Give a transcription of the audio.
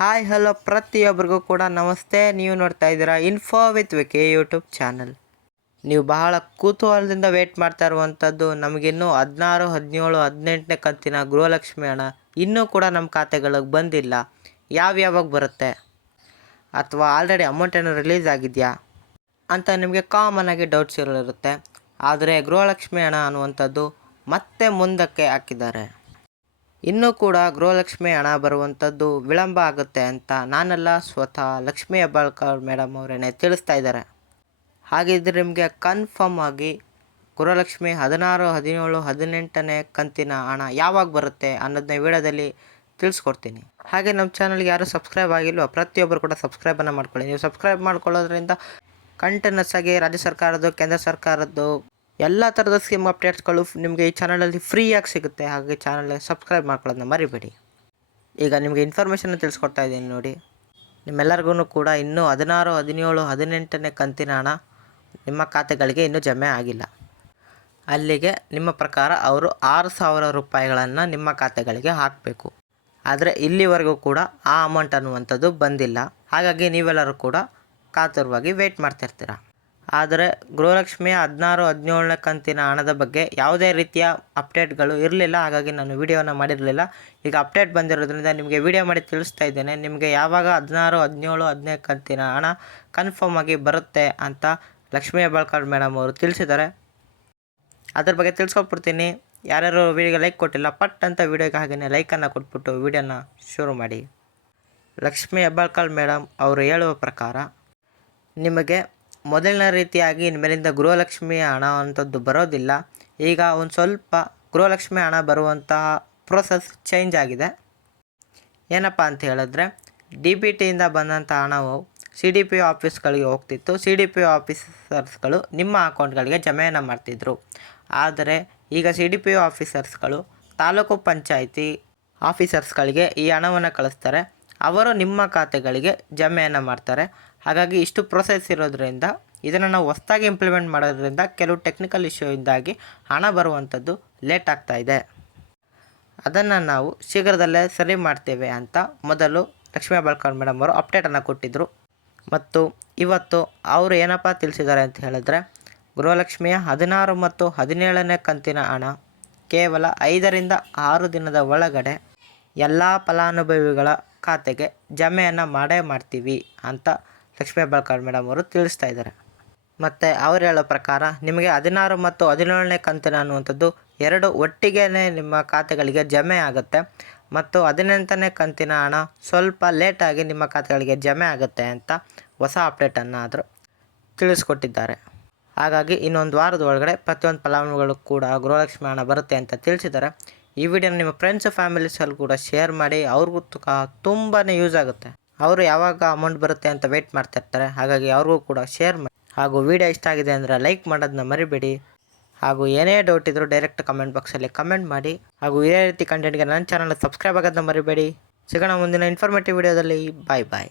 Hi, hello ಪ್ರತಿಯೊಬ್ಬರಿಗೂ ಕೂಡ ನಮಸ್ತೆ. ನೀವು ನೋಡ್ತಾ ಇದ್ದೀರಾ info with VK YouTube channel ನೀವು ಬಹಳ ಕುತೂಹಲದಿಂದ ವೇಟ್ ಮಾಡ್ತಾ ಇರುವಂಥದ್ದು ನಮಗಿನ್ನೂ ಹದಿನಾರು, ಹದಿನೇಳು, ಹದಿನೆಂಟನೇ ಕಂತಿನ ಗೃಹಲಕ್ಷ್ಮಿ ಹಣ ಇನ್ನೂ ಕೂಡ ನಮ್ಮ ಖಾತೆಗಳಿಗೆ ಬಂದಿಲ್ಲ. ಯಾವ ಯಾವಾಗ ಬರುತ್ತೆ? ಅಥವಾ ಆಲ್ರೆಡಿ ಅಮೌಂಟ್ ಏನೋ ರಿಲೀಸ್ ಆಗಿದೆಯಾ? ಅಂತ ನಿಮಗೆ ಕಾಮನ್ ಆಗಿ ಡೌಟ್ಸ್ ಇರಲಿರುತ್ತೆ ಆದರೆ ಗೃಹಲಕ್ಷ್ಮಿ ಹಣ ಅನ್ನುವಂಥದ್ದು ಮತ್ತೆ ಮುಂದಕ್ಕೆ ಹಾಕಿದ್ದಾರೆ. ಇನ್ನೂ ಕೂಡ ಗೃಹಲಕ್ಷ್ಮಿ ಹಣ ಬರುವಂಥದ್ದು ವಿಳಂಬ ಆಗುತ್ತೆ ಅಂತ ನಾನೆಲ್ಲ ಸ್ವತಃ ಲಕ್ಷ್ಮಿ ಹೆಬ್ಬಾಳ್ಕರ್ ಮೇಡಮ್ ಅವರೇನೆ ತಿಳಿಸ್ತಾ ಇದ್ದಾರೆ. ಹಾಗಿದ್ರೆ ನಿಮಗೆ ಕನ್ಫರ್ಮ್ ಆಗಿ ಗೃಹಲಕ್ಷ್ಮಿ ಹದಿನಾರು, ಹದಿನೇಳು, ಹದಿನೆಂಟನೇ ಕಂತಿನ ಹಣ ಯಾವಾಗ ಬರುತ್ತೆ ಅನ್ನೋದನ್ನ ವಿಡಿಯೋದಲ್ಲಿ ತಿಳಿಸ್ಕೊಡ್ತೀನಿ. ಹಾಗೆ ನಮ್ಮ ಚಾನಲ್ಗೆ ಯಾರು ಸಬ್ಸ್ಕ್ರೈಬ್ ಆಗಿಲ್ವೋ ಪ್ರತಿಯೊಬ್ಬರು ಕೂಡ ಸಬ್ಸ್ಕ್ರೈಬನ್ನು ಮಾಡ್ಕೊಳ್ಳಿ. ನೀವು ಸಬ್ಸ್ಕ್ರೈಬ್ ಮಾಡ್ಕೊಳ್ಳೋದ್ರಿಂದ ಕಂಟಿನ್ಯೂಸ್ ಆಗಿ ರಾಜ್ಯ ಸರ್ಕಾರದ್ದು, ಕೇಂದ್ರ ಸರ್ಕಾರದ್ದು ಎಲ್ಲ ಥರದ ಸ್ಕೀಮ್ ಅಪ್ಡೇಟ್ಸ್ಗಳು ನಿಮಗೆ ಈ ಚಾನಲಲ್ಲಿ ಫ್ರೀಯಾಗಿ ಸಿಗುತ್ತೆ. ಹಾಗೆ ಚಾನಲ್ಗೆ ಸಬ್ಸ್ಕ್ರೈಬ್ ಮಾಡ್ಕೊಳ್ಳೋದನ್ನ ಮರಿಬೇಡಿ. ಈಗ ನಿಮಗೆ ಇನ್ಫಾರ್ಮೇಷನ್ ತಿಳಿಸ್ಕೊಡ್ತಾ ಇದ್ದೀನಿ ನೋಡಿ. ನಿಮ್ಮೆಲ್ಲರಿಗೂ ಕೂಡ ಇನ್ನೂ ಹದಿನಾರು, ಹದಿನೇಳು, ಹದಿನೆಂಟನೇ ಕಂತಿನ ಹಣ ನಿಮ್ಮ ಖಾತೆಗಳಿಗೆ ಇನ್ನೂ ಜಮೆ ಆಗಿಲ್ಲ. ಅಲ್ಲಿಗೆ ನಿಮ್ಮ ಪ್ರಕಾರ ಅವರು ಆರು ಸಾವಿರ ರೂಪಾಯಿಗಳನ್ನು ನಿಮ್ಮ ಖಾತೆಗಳಿಗೆ ಹಾಕಬೇಕು. ಆದರೆ ಇಲ್ಲಿವರೆಗೂ ಕೂಡ ಆ ಅಮೌಂಟ್ ಅನ್ನುವಂಥದ್ದು ಬಂದಿಲ್ಲ. ಹಾಗಾಗಿ ನೀವೆಲ್ಲರೂ ಕೂಡ ಕಾತುರವಾಗಿ ವೆಯ್ಟ್ ಮಾಡ್ತಿರ್ತೀರ. ಆದರೆ ಗೃಹಲಕ್ಷ್ಮಿಯ ಹದಿನಾರು, ಹದಿನೇಳನೇ ಕಂತಿನ ಹಣದ ಬಗ್ಗೆ ಯಾವುದೇ ರೀತಿಯ ಅಪ್ಡೇಟ್ಗಳು ಇರಲಿಲ್ಲ. ಹಾಗಾಗಿ ನಾನು ವಿಡಿಯೋನ ಮಾಡಿರಲಿಲ್ಲ. ಈಗ ಅಪ್ಡೇಟ್ ಬಂದಿರೋದ್ರಿಂದ ನಿಮಗೆ ವಿಡಿಯೋ ಮಾಡಿ ತಿಳಿಸ್ತಾ ಇದ್ದೇನೆ. ನಿಮಗೆ ಯಾವಾಗ ಹದಿನಾರು, ಹದಿನೇಳು, ಹದಿನೈದು ಕಂತಿನ ಹಣ ಕನ್ಫರ್ಮ್ ಆಗಿ ಬರುತ್ತೆ ಅಂತ ಲಕ್ಷ್ಮೀ ಹೆಬ್ಬಾಳ್ಕರ್ ಮೇಡಮ್ ಅವರು ತಿಳಿಸಿದ್ದಾರೆ. ಅದ್ರ ಬಗ್ಗೆ ತಿಳ್ಸ್ಕೊಬಿಡ್ತೀನಿ ಯಾರ್ಯಾರು ವಿಡಿಯೋಗೆ ಲೈಕ್ ಕೊಟ್ಟಿಲ್ಲ, ಪಟ್ ಅಂತ ವಿಡಿಯೋಗೆ ಹಾಗೆಯೇ ಲೈಕನ್ನು ಕೊಟ್ಬಿಟ್ಟು ವೀಡಿಯೋನ ಶುರು ಮಾಡಿ. ಲಕ್ಷ್ಮೀ ಹೆಬ್ಬಾಳ್ಕರ್ ಮೇಡಮ್ ಅವರು ಹೇಳುವ ಪ್ರಕಾರ ನಿಮಗೆ ಮೊದಲಿನ ರೀತಿಯಾಗಿ ಇನ್ಮೇಲಿಂದ ಗೃಹಲಕ್ಷ್ಮಿ ಹಣ ಅಂಥದ್ದು ಬರೋದಿಲ್ಲ. ಈಗ ಒಂದು ಸ್ವಲ್ಪ ಗೃಹಲಕ್ಷ್ಮಿ ಹಣ ಬರುವಂತಹ ಪ್ರೋಸೆಸ್ ಚೇಂಜ್ ಆಗಿದೆ. ಏನಪ್ಪ ಅಂತ ಹೇಳಿದ್ರೆ ಡಿ ಬಿ ಟಿಯಿಂದ ಬಂದಂಥ ಹಣವು ಸಿ ಡಿ ಪಿ ಆಫೀಸ್ಗಳಿಗೆ ಹೋಗ್ತಿತ್ತು. ಸಿ ಡಿ ಪಿ ಆಫೀಸರ್ಸ್ಗಳು ನಿಮ್ಮ ಅಕೌಂಟ್ಗಳಿಗೆ ಜಮೆಯನ್ನು ಮಾಡ್ತಿದ್ರು. ಆದರೆ ಈಗ ಸಿ ಡಿ ಪಿ ಆಫೀಸರ್ಸ್ಗಳು ತಾಲೂಕು ಪಂಚಾಯಿತಿ ಆಫೀಸರ್ಸ್ಗಳಿಗೆ ಈ ಹಣವನ್ನು ಕಳಿಸ್ತಾರೆ. ಅವರು ನಿಮ್ಮ ಖಾತೆಗಳಿಗೆ ಜಮೆಯನ್ನು ಮಾಡ್ತಾರೆ. ಹಾಗಾಗಿ ಇಷ್ಟು ಪ್ರೊಸೆಸ್ ಇರೋದ್ರಿಂದ, ಇದನ್ನು ನಾವು ಹೊಸ್ದಾಗಿ ಇಂಪ್ಲಿಮೆಂಟ್ ಮಾಡೋದ್ರಿಂದ ಕೆಲವು ಟೆಕ್ನಿಕಲ್ ಇಶ್ಯೂ ಇಂದಾಗಿ ಹಣ ಬರುವಂಥದ್ದು ಲೇಟ್ ಆಗ್ತಾ ಇದೆ. ಅದನ್ನು ನಾವು ಶೀಘ್ರದಲ್ಲೇ ಸರಿ ಮಾಡ್ತೇವೆ ಅಂತ ಮೊದಲು ಲಕ್ಷ್ಮೀ ಹೆಬ್ಬಾಳ್ಕರ್ ಮೇಡಮ್ ಅವರು ಅಪ್ಡೇಟನ್ನು ಕೊಟ್ಟಿದ್ದರು ಮತ್ತು ಇವತ್ತು ಅವರು ಏನಪ್ಪ ತಿಳಿಸಿದ್ದಾರೆ ಅಂತ ಹೇಳಿದ್ರೆ, ಗೃಹಲಕ್ಷ್ಮಿಯ ಹದಿನಾರು ಮತ್ತು ಹದಿನೇಳನೇ ಕಂತಿನ ಹಣ ಕೇವಲ ಐದರಿಂದ ಆರು ದಿನದ ಒಳಗಡೆ ಎಲ್ಲ ಫಲಾನುಭವಿಗಳ ಖಾತೆಗೆ ಜಮೆಯನ್ನು ಮಾಡೇ ಮಾಡ್ತೀವಿ ಅಂತ ಲಕ್ಷ್ಮೀ ಹೆಬ್ಬಾಳ್ಕರ್ ಮೇಡಮ್ ಅವರು ತಿಳಿಸ್ತಾ ಇದ್ದಾರೆ. ಮತ್ತು ಅವ್ರು ಹೇಳೋ ಪ್ರಕಾರ ನಿಮಗೆ ಹದಿನಾರು ಮತ್ತು ಹದಿನೇಳನೇ ಕಂತಿನ ಅನ್ನುವಂಥದ್ದು ಎರಡು ಒಟ್ಟಿಗೆ ನಿಮ್ಮ ಖಾತೆಗಳಿಗೆ ಜಮೆ ಆಗುತ್ತೆ ಮತ್ತು ಹದಿನೆಂಟನೇ ಕಂತಿನ ಹಣ ಸ್ವಲ್ಪ ಲೇಟಾಗಿ ನಿಮ್ಮ ಖಾತೆಗಳಿಗೆ ಜಮೆ ಆಗುತ್ತೆ ಅಂತ ಹೊಸ ಅಪ್ಡೇಟನ್ನು ಆದರೂ ತಿಳಿಸ್ಕೊಟ್ಟಿದ್ದಾರೆ. ಹಾಗಾಗಿ ಇನ್ನೊಂದು ವಾರದ ಒಳಗಡೆ ಪ್ರತಿಯೊಂದು ಫಲಾನುಭವಿಗಳು ಕೂಡ ಗೃಹಲಕ್ಷ್ಮಿ ಹಣ ಬರುತ್ತೆ ಅಂತ ತಿಳಿಸಿದ್ದಾರೆ. ಈ ವಿಡಿಯೋನ ನಿಮ್ಮ ಫ್ರೆಂಡ್ಸ್ ಫ್ಯಾಮಿಲೀಸಲ್ಲಿ ಕೂಡ ಶೇರ್ ಮಾಡಿ ಅವ್ರಿಗೂ ತುಂಬಾ ಯೂಸ್ ಆಗುತ್ತೆ. ಅವರು ಯಾವಾಗ ಅಮೌಂಟ್ ಬರುತ್ತೆ ಅಂತ ವೇಟ್ ಮಾಡ್ತಾ ಇರ್ತಾರೆ. ಹಾಗಾಗಿ ಅವ್ರಿಗೂ ಕೂಡ ಶೇರ್ ಮಾಡಿ. ಹಾಗೂ ವಿಡಿಯೋ ಇಷ್ಟ ಆಗಿದೆ ಅಂದರೆ ಲೈಕ್ ಮಾಡೋದನ್ನ ಮರಿಬೇಡಿ. ಹಾಗೂ ಏನೇ ಡೌಟ್ ಇದ್ದರೂ ಡೈರೆಕ್ಟ್ ಕಮೆಂಟ್ ಬಾಕ್ಸಲ್ಲಿ ಕಮೆಂಟ್ ಮಾಡಿ. ಹಾಗೂ ಇದೇ ರೀತಿ ಕಂಟೆಂಟ್ಗೆ ನನ್ನ ಚಾನಲ್ ಸಬ್ಸ್ಕ್ರೈಬ್ ಆಗೋದನ್ನ ಮರಿಬೇಡಿ. ಸಿಗೋಣ ಮುಂದಿನ ಇನ್ಫಾರ್ಮೇಟಿವ್ ವಿಡಿಯೋದಲ್ಲಿ. ಬಾಯ್ ಬಾಯ್